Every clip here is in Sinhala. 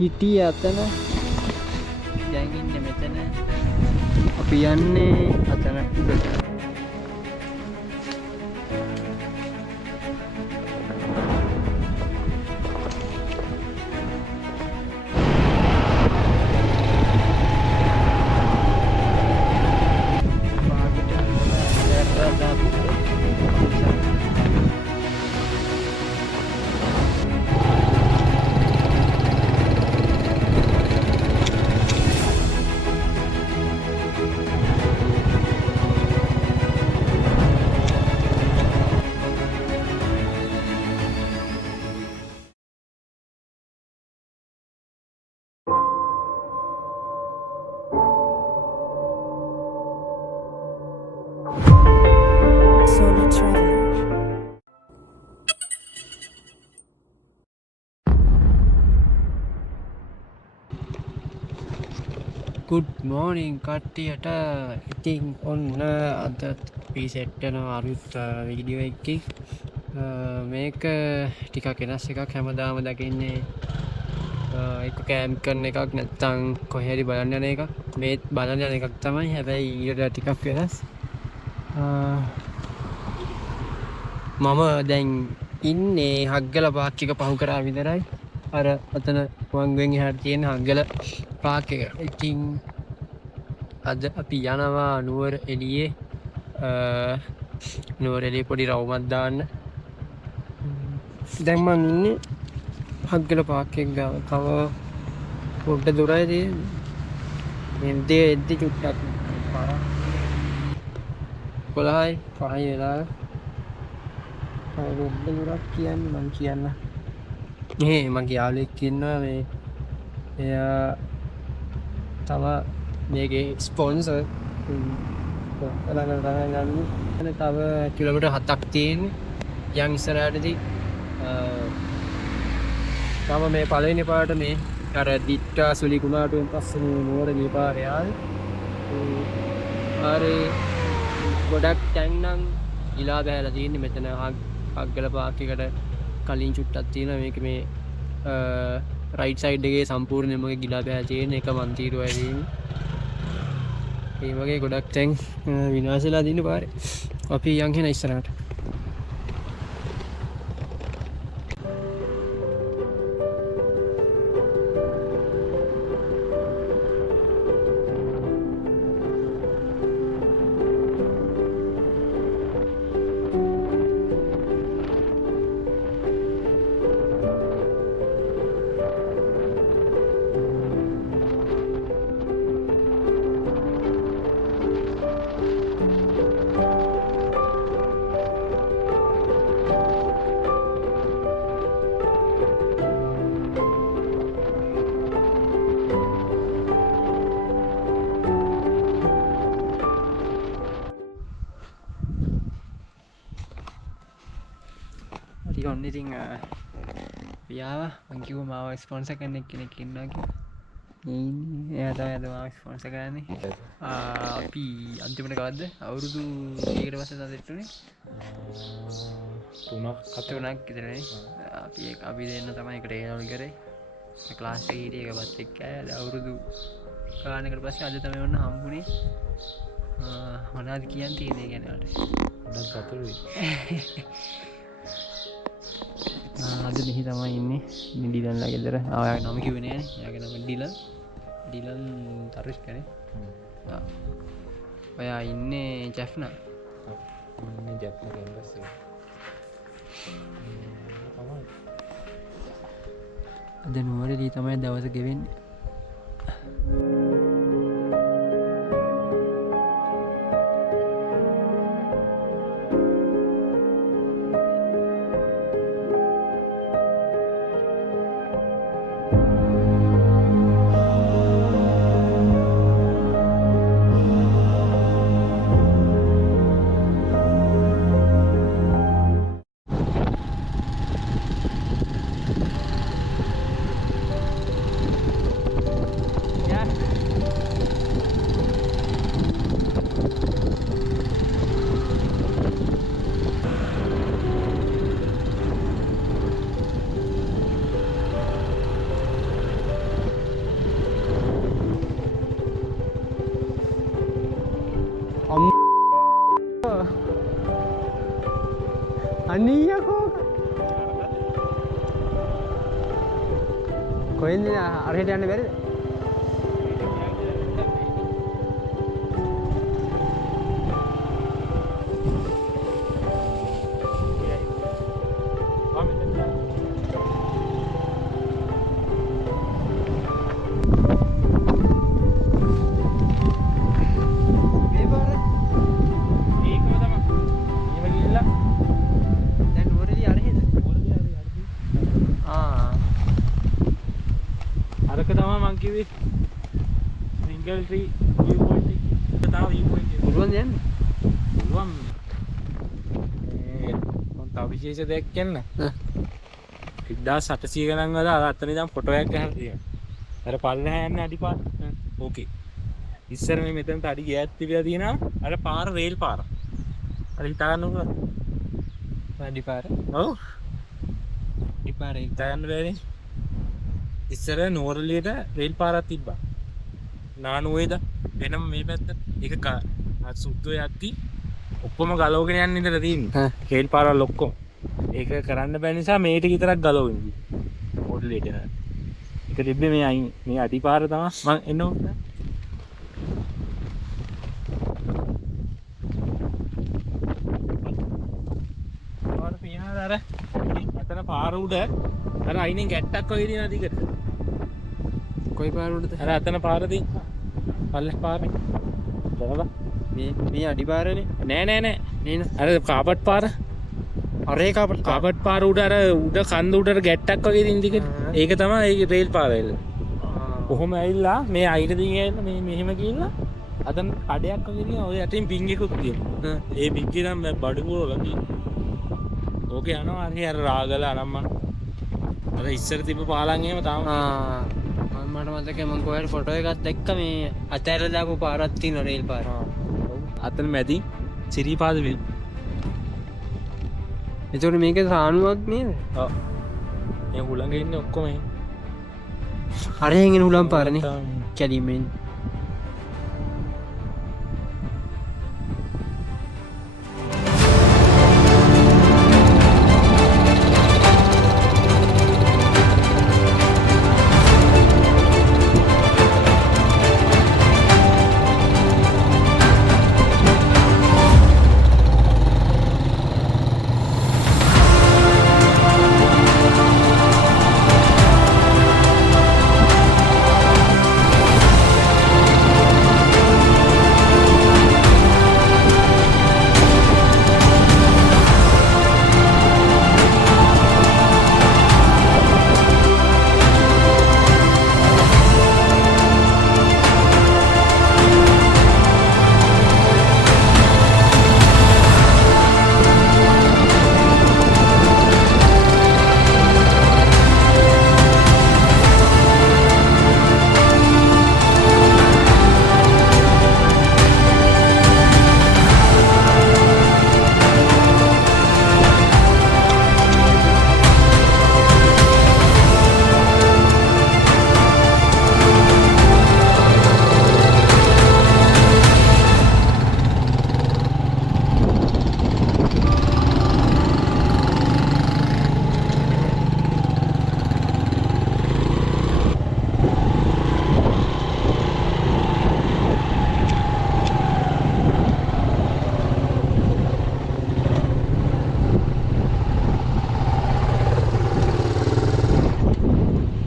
හිටියේ අතන දැන් ඉන්නේ මෙතන අපි යන්නේ අතන උඩට Solo Traveler. good morning කට්ටියට ඉතින් ඔන්න අද අපි සෙට් වෙනවා අලුත් වීඩියෝ එකකින් මේක ටිකක් වෙනස් එකක් හැමදාම දකින්නේ එක කෑම්ප් කරන එකක් නැත්නම් කොහේ හරි බලන්න යන එකක් මේ බලන්න යන එකක් තමයි හැබැයි ඊට ටිකක් වෙනස් මම දැන් ඉන්නේ හග්ගල පාක් එක පහු කරා විතරයි අර අතන වංගෙන් එහාට තියෙන හග්ගල පාක් එක. ඉතින් අද අපි යනවා නුවර එළියේ නුවර එළියේ පොඩි රවුමක් දාන්න. දැන් මම ඉන්නේ හග්ගල පාක් එක ගාව. තව පොඩ්ඩ දුරයි තියෙන්නේ. මේ එද්දි චුට්ටක් පාර 11යි 5යි වෙලා පොඩ්ඩ දුරක් කියන්නේ මම කියන්න. මේ මගේ යාළුවෙක් ඉන්නවා මේ එයා තව මේකේ ස්පොන්සර් ගන්න තව කිලෝමීටර් 7ක් තියෙන්නේ යන් ඉස්සරහටදී තව මේ පළවෙනි පාරට මේ අර දිට්ටා සුලි කුණාටුවෙන් පස්සේ මේ නුවර ගිය පාරේ ආරේ ගොඩක් ටැන් නම් ඉලා බෑලා තියෙන්නේ මෙතන හග්ගල පාක් එකට කලින් චුට්ටක් තියෙනවා මේක මේ රයිට් සයිඩ් එකේ සම්පූර්ණයෙන්ම ගිලා බෑලා තියෙන එක මන්තිරුවයි තියෙන්නේ ඒ වගේ ගොඩක් තැන් විනාශ වෙලා තියෙන පාරේ අපි යන් හෙන ඉස්සරහට ඔන්න ඉතින් පියාව මං කිව්වා මාව ස්පොන්සර් කෙනෙක් ඉන්නවා කියලා. එයා තමයි අද මාව ස්පොන්සර් කරන්නේ. අපි අන්තිමට කවද්ද අවුරුදු කීයකට පස්සේ සෙට්ටුනේ? 3ක් විතරනේ. අපි දෙන්න තමයි එකට ඒනවල් කරේ. ක්ලාස් එකේ හිටිය එක පස්සේ එක්කයි අවුරුදු ගානකට පස්සේ අද තමයි ඔන්න හම්බුනේ. මොනවද කියන්න තියෙන්නේ ගැන වලට? ගොඩක් සතුටුයි. අද මෙහි තමයි ඉන්නේ ඩිලන්ලා ගෙදර. ආයෙ නම කිව්වේ නෑනේ. එයාගේ නම ඩිලන් තරුෂ් කනේ. ඔයා ඉන්නේ ජැෆ්නා. ඉන්නේ ජැෆ්නා කැම්පස් එකේ. අද නුවරදී තමයි දවස ගෙවෙන්නේ. කොහෙන්ද අරහෙට යන්න බැරිද? Single tree view point එක. view point එක. පුළුවන් යන්නේ? පුළුවන්. මම තව විශේෂ දෙයක් කියන්න. 1800 ගණන් වල අර අතන ඉඳන් ෆොටෝ එකක් ගහලා තියෙනවා. අර පල්ලෙහා යන්නේ අඩිපාර. ඕකේ. ඉස්සර මේ මෙතනට අඩි ගෑත් තිබිලා තියෙනවා. අර පාර රේල් පාර. අර හිතා ගන්නකො. අඩිපාර. ඔව්. අඩිපාරේ හිතා ගන්න බැරි. ඉස්සර නෝරලියට රේල් පාරක් තිබ්බා. නානුවේද වෙනම මේ පැත්ත ඒක සුද්දෝ යද්දි ඔක්කොම ගලවගෙන යන්න ඉඳලා තියෙන්නේ. රේල් පාරවල් ඔක්කොම. ඒක කරන්න බැරි නිසා මේට විතරක් ගලවගෙන ඉන්නේ. නෝරලියට. ඒක තිබ්බේ මේ අයින් මේ අඩිපාර තමයි මම එන්න ඕනේ. පාර පියාද අර අතන පාර උඩ අර අයිනෙන් ගැට්ටක් වගේ දිනා දිගට. කොයි පාර උඩද? අර අතන පාර දින් පල්ලෙහ පාරේ. දරලා මේ අඩිපාරනේ. නෑ අර කාපට් පාර. අරේ කාපට් පාර උඩ අර උඩ කන්ද උඩට ගැට්ටක් වගේ දින් දිගට. ඒක තමයි ඒ රේල් පාර වෙල. කොහොම ඇවිල්ලා මේ අයින දින් ඇවිල්ලා මේ මෙහෙම ගිහිල්ලා අතන කඩයක් වගේ දින ඔය යටින් පිං එකකුත් තියෙනවා. ඒ පිං එක නම් බඩුවෝ වගේ. ඕකේ යනවා අර රාගල අනම්ම. අර ඉස්සර තිබ්බ පාලම් එහෙම තාම මට මතකයි මම කොහෙද ෆොටෝ එකක් දැක්ක මේ අතෑරලා දාපු පාරක් තියෙනවා රේල් පාර. අතන මැදින් සිරිපාද වෙල්. ඒතකොට මේක සානුවක් නේද? ඔව්. මේ හුළඟ ඉන්නේ ඔක්කොම එහෙ. හරියෙන් එන හුළම් පාරනේ. කැලිමෙන්.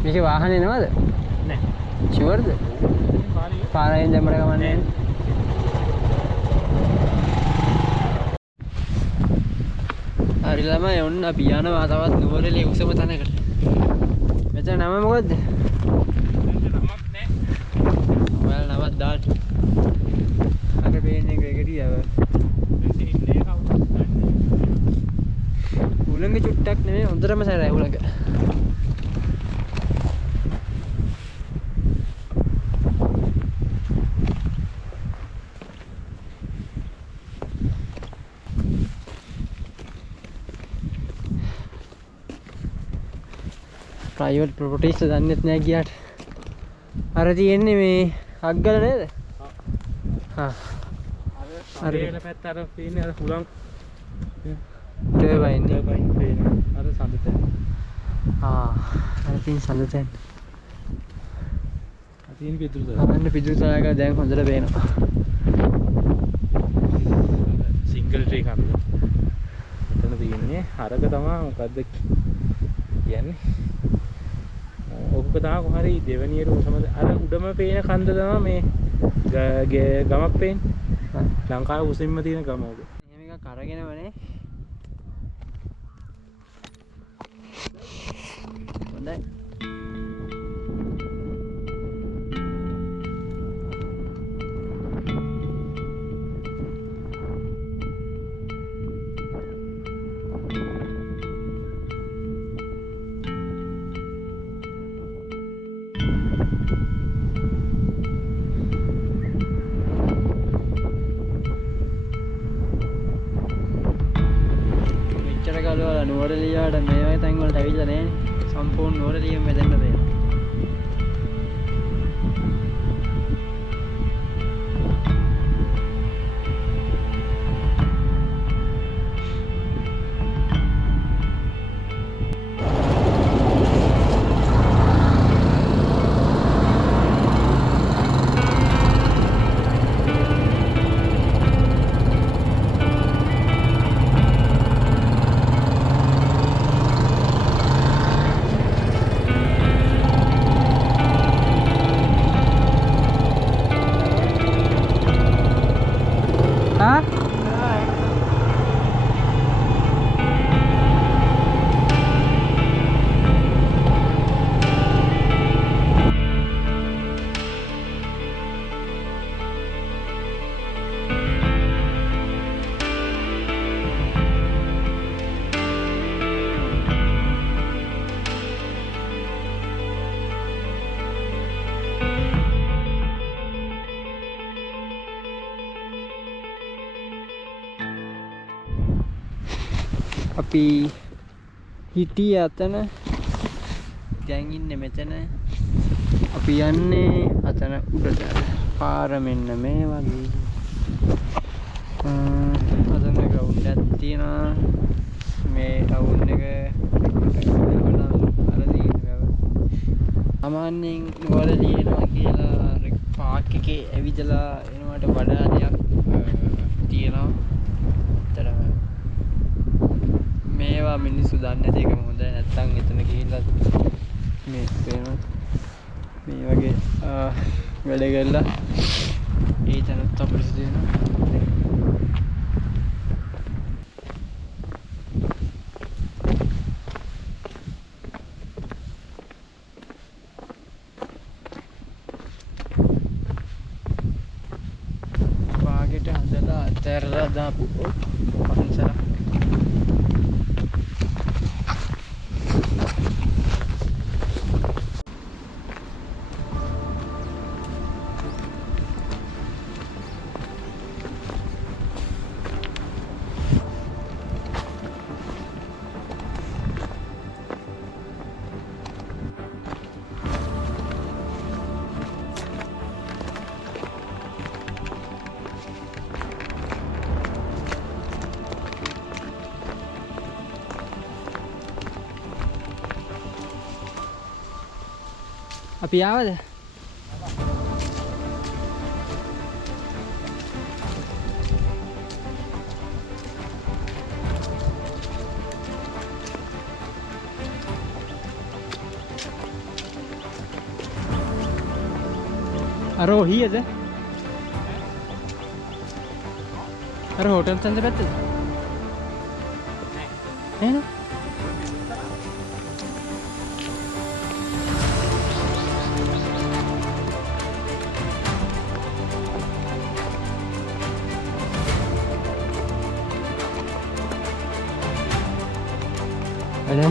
මේකේ වාහනේ නේද? නෑ. ෂුවර්ද? පාරෙන් දැම්මර ගමන්නේ. හරි ළමයි ඔන්න අපි යනවා තවත් නුවරඑළිය උසම තැනකට. මෙතන නම මොකද්ද? නමක් නෑ. ඔයාලා නමක් දාන්න. අර පේන්නේ ග්‍රෙගරියව. ඉන්නේ කවුද? උලංග චුට්ටක් නෙමෙයි හොඳටම සැරයි උලංග. ප්‍රයිවට් ප්‍රොපර්ටිස් දන්නෙත් නෑ ගියාට. අර තියෙන්නේ මේ අග්ගල නේද? හා. අර වේල පැත්ත අර තියෙන්නේ අර හුලං ටර්බයින් පේන අර සඳතැන්. අර තියෙන සඳතැන්. තියෙන පිටුල් අන්න පිදුරු තලාක දැන් හොඳට පේනවා. සිංගල් ට්‍රී කන්ද. එතන තියෙන්නේ අරක තමයි මොකද්ද කියන්නේ? ඔක්ක තමයි කොහරි දෙවනියට ඔසමද අර උඩම පේන කන්ද තමයි මේ ගමක් පේන්නේ. ලංකාවේ උසින්ම තියෙන ගම ඔක. එහෙම එකක් අරගෙනවනේ. හොඳයි. ගලවලා නුවරඑළියට මේ වගේ තැන් වලට ඇවිල්ලා නැහැ. සම්පූර්ණ නුවරඑළියම මෙතෙන්ට පේනවා. අපි හිටිය අතන දැන් ඉන්නේ මෙතන. අපි යන්නේ අතන උඩට. පාර මෙන්න මේ වගේ. අතන ග්‍රවුන්ඩ් එකක් තියෙනවා. මේ ටවුන් එක සාමාන්‍යයෙන් නුවරඑළිය එනවා කියලා පාක් එකේ ඇවිදලා එනවට වඩා දෙයක් තියෙනවා. මේවා මිනිස්සු දන්නේ නැති එකම හොඳයි. නැත්තම් එතන ගිහිල්ලා මේ පේනවා මේ වගේ වැඩ කරලා ඒ තැනත් අපිට දෙනවා. වාගෙට හදලා අතහැරලා දාපු පන්සලක්. අපි ආවද? අර ඔහියද? අර හෝටල් තන්ද පැත්තද? නෑ නෑ. Ada.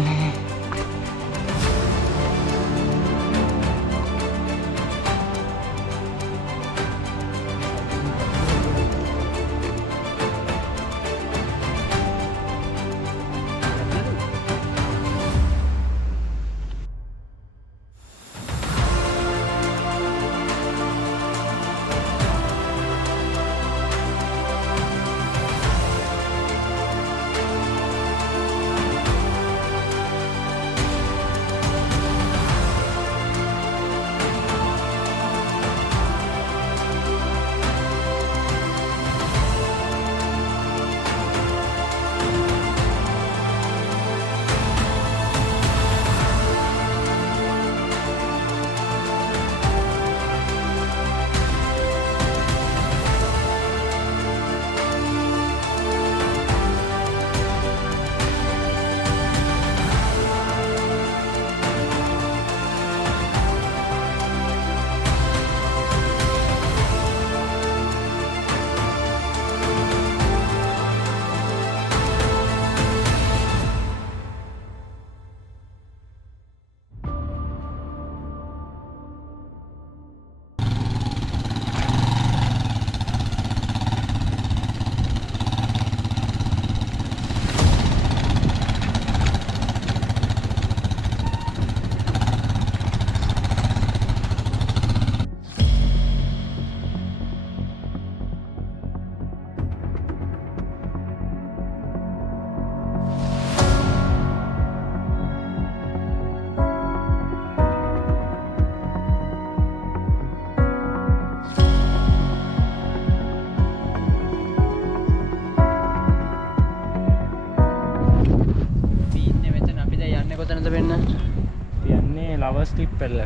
ස්ලිප් පැල්ල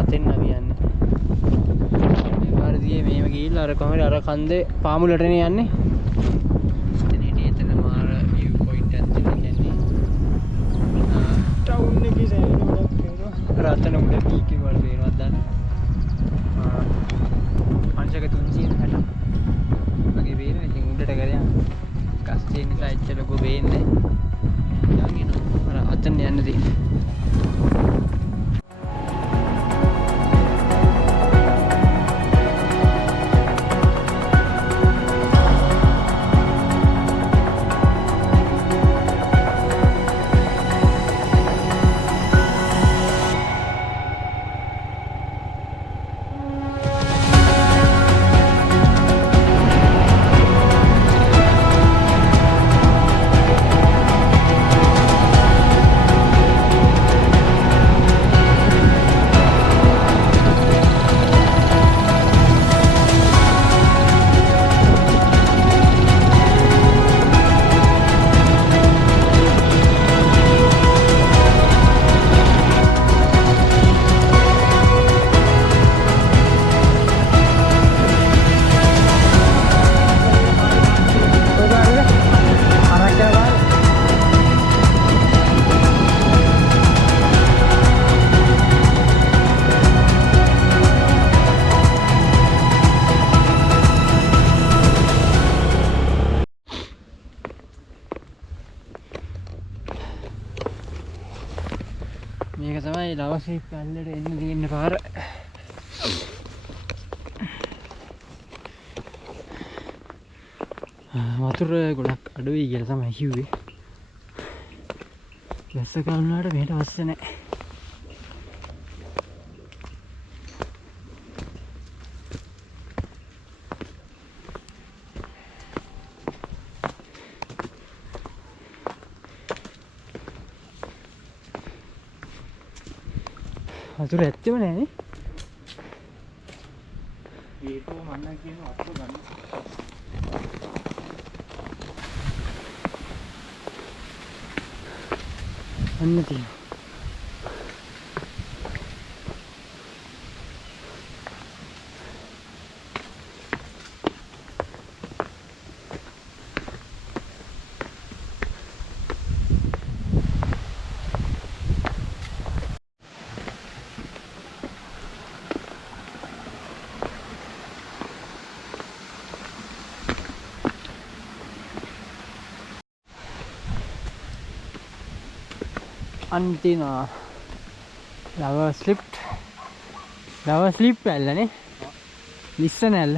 අතෙන් කියන්නේ මේ පාරදී මේව ගිහිල්ලා අර කොහමද අර කන්දේ පාමුලටනේ යන්නේ එතන හිටියේ එතන මාර view point එකක් තියෙනවා කියන්නේ ටවුන් එකේ සෑහෙන ගොඩක් තියෙනවා රතන උඩ පීක් එක වල පේනවත් දන්න අංශක 360 වගේ පේනවා ඉතින් උඩට කරයන් කස්ටේ නිසා එච්චර ලොකු පේන්නේ නැහැ යන් එනවා අර අතන යන්න තියෙන්නේ මේක තමයි ලවසි පැල්ලට එන්න තියෙන පාර වතුර ගොඩක් අඩුයි කියලා තමයි කිව්වේ ගැස්ස කන්නාට මෙහෙට අවශ්‍ය නැහැ වතුර ඇත්තෙම නෑනේ ඒකෝ මන්න කියන වතුර ගන්න අන්න තියෙනවා අන්තිම ලව ස්ලිප් ඇල්ලනේ ලිස්සන ඇල්ල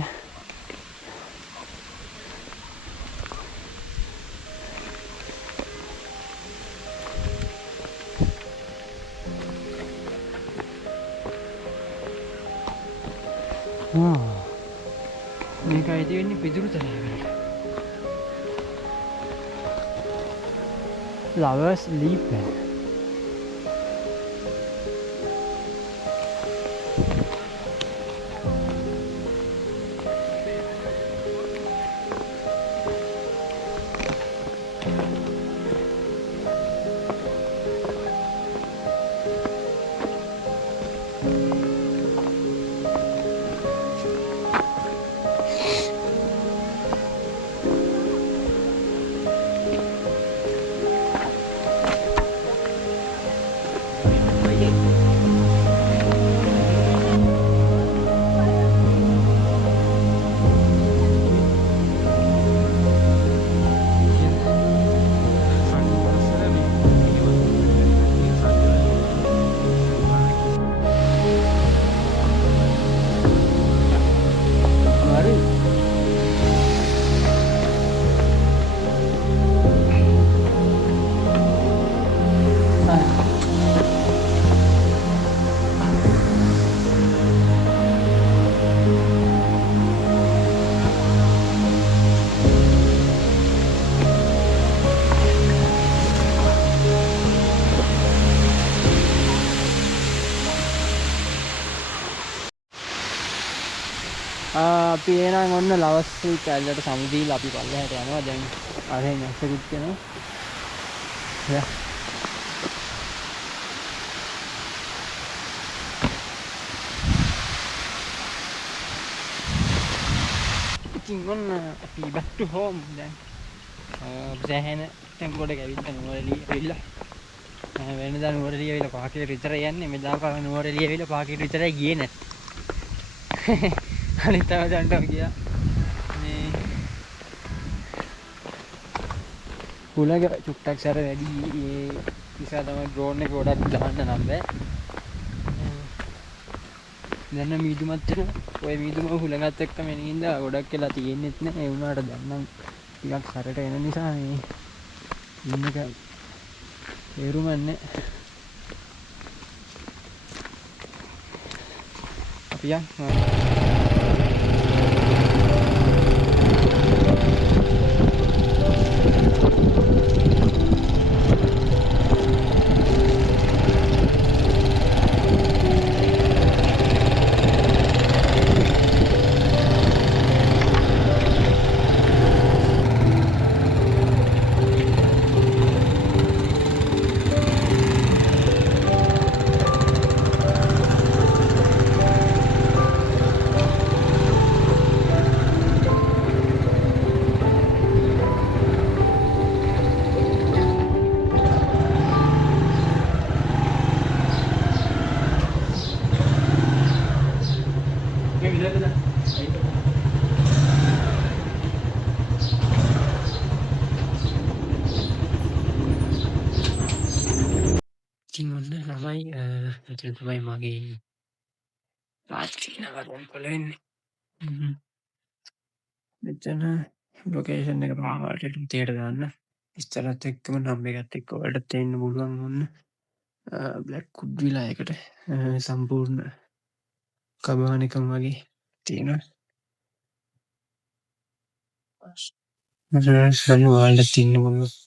මේක අයිති වෙන්නේ පිදුරු තලයකට ලවර්ස් ලීප් අපි එහෙනම් ඔන්න ලවස් කැලලට සමුදීලා අපි පල්ලෙහාට යනවා දැන් අරහෙන් ඇස්සකුත් යනවා ඉතින් ඔන්න අපි back to home දැන්. සෑහෙන ටෙම්පෝඩ එක ඇවිල්ලා නුවරඑළිය ඇවිල්ලා. වෙනදා නුවරඑළිය ඇවිල්ලා පාකිට විතරයි යන්නේ. මෙදා පාව නුවරඑළිය ඇවිල්ලා පාකිට විතරයි ගියේ නැහැ. අනිත් අවදන්ටම ගියා. මේ කුලක චුට්ටක් සැර වැඩි ඒ නිසා තමයි ඩ්‍රෝන් එක ගොඩක් දාන්න නම් බෑ. දැන් මීදුමත් වෙන ඔය මීදුම හුලඟත් එක්ක මෙනින්ද ගොඩක් වෙලා තියෙන්නෙත් නෑ. ඒ වුණාට දැන් නම් ටිකක් සැරට එන නිසා මේ ඉන්න එක තේරුමන්නේ. අපි යන් ඉතින් ඔන්න ළමයි මෙතන තමයි මගේ රාත්‍රී නගරම් වල වෙන්නේ. මෙතන ලොකේෂන් එක පාවාට තියට දාන්න. ඉස්සරහත් එක්කම නම් එකත් එක්ක ඔයාලට තේන්න පුළුවන් ඔන්න බ්ලැක් කුඩ් විලා එකට සම්පූර්ණ කබානිකම් වගේ තියෙනවා. සල්ලු ඔයාලට තින්න පුළුවන්.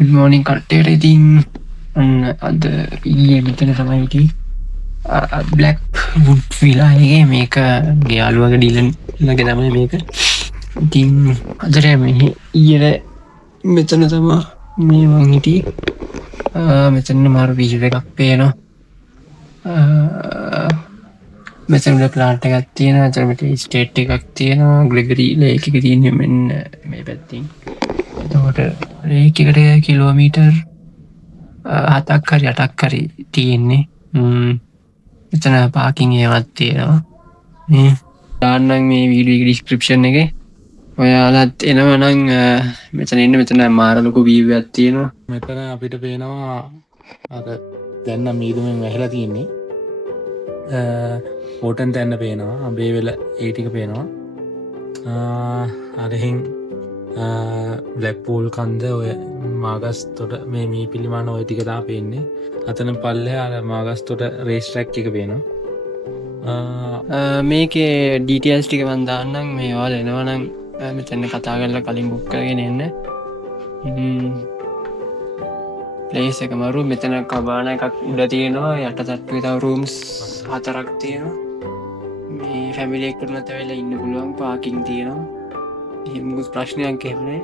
Good morning කට්ටියට. ඉතින් ඔන්න අද ඊයේ මෙතන තමයි හිටියේ බ්ලැක් වුඩ් විලා එකේ. මේක ගේ යාළුවගේ ඩීලන් ලගේ තමයි මේක. ඉතින් අදට මේ ඊයේ මෙතන තමයි මේ මං හිටියේ. මෙතන මාරු වීඩියෝ එකක් පේනවා. මෙතන උඩ ප්ලාන්ට් එකක් තියෙනවා. එතන මෙතන ස්ටේට් එකක් තියෙනවා. ග්‍රෙගරි ලේක් එක තියෙන්නේ මෙන්න මේ පැත්තෙන්. එතකොට ලේක් එකට කිලෝමීටර් 7ක් හරි 8ක් හරි තියෙන්නේ. එතන පාකින් ඒවත් තියෙනවා. මේ දාන්නම් මේ වීඩියෝ එකේ ඩිස්ක්‍රිප්ෂන් එකේ. ඔයාලත් එනවා නම් මෙතන එන්න. මෙතන මාර ලොකු වීව් එකක් තියෙනවා. මෙතන අපිට පේනවා අර දැන් නම් මීදුමෙන් වැහිලා තියෙන්නේ. ඕටන් තැන්න පේනවා. අබේ වෙල ඒ ටික පේනවා. අරහෙන් බ්ලැක්පූල් කන්ද ඔය මාගස්තොට මේ මී පිළිමාන ඔය ටික දා පේන්නේ. අතන පල්ලෙ අර මාගස්තොට රේස් ට්‍රැක් එක පේනවා. මේකේ ඩීටේල්ස් ටික මන් දාන්නම්. මේ ඔයාලා එනවා නම් මෙතන කතා කරලා කලින් බුක් කරගෙන එන්න. ප්ලේස් එක මරු. මෙතන කබාන එකක් උඩ තියෙනවා. යට තට්ටුවේ තව රූම්ස් 4ක් තියෙනවා. මේ ෆැමිලි එක්කම තවෙලා ඉන්න පුළුවන්. පාකින් තියෙනවා. මුකුත් ප්‍රශ්නයක් එහෙමනේ.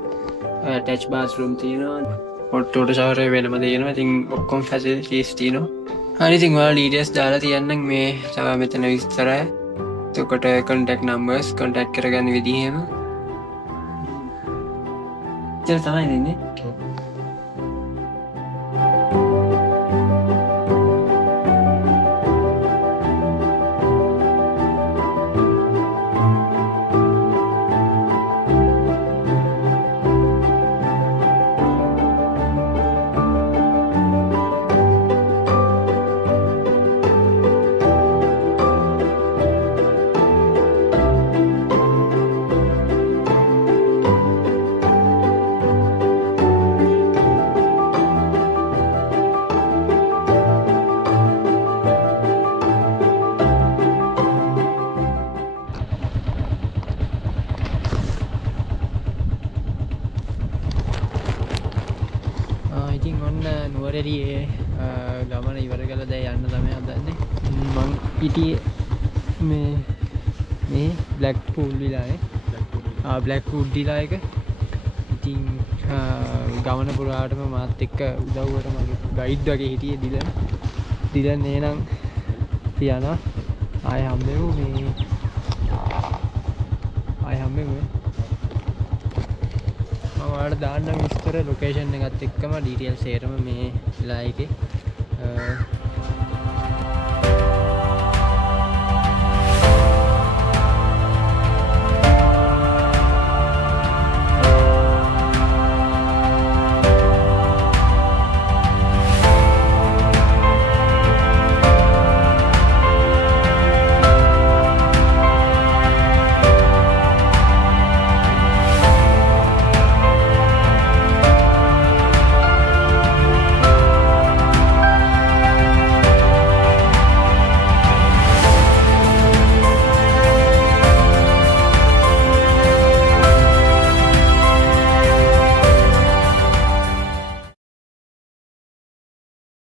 ටච් බාත්රූම් තියෙනවා. හොට් ෂවර් එක වෙනම තියෙනවා. ඉතින් ඔක්කොම ෆැසිලිටිස් තියෙනවා. හරි ඉතින් ඔයාලා ඩීටේල්ස් දාලා තියන්නම් මේ තව මෙතන විස්තර. එතකොට contact numbers contact කරගන්න විදිහ එහෙම. ඉතින් තමයි දෙන්නේ. නුවරඑළියේ ගමන ඉවර කළා දැන් යන්න තමයි හදන්නේ. මං හිටියේ මේ බ්ලැක් පූල් විලානේ. බ්ලැක්වුඩ් විලා එක. ඉතින් ගමන පුරාටම මාත් එක්ක උදව්වට මගේ ගයිඩ් වගේ හිටියේ දිලන් නේනම් තියනවා. ආය හම්බෙමු මේ මම ඔයාලට දාන්නම් විස්තර ලොකේෂන් එකත් එක්කම ඩීටේල්ස් සේරම මේ වෙලා එකේ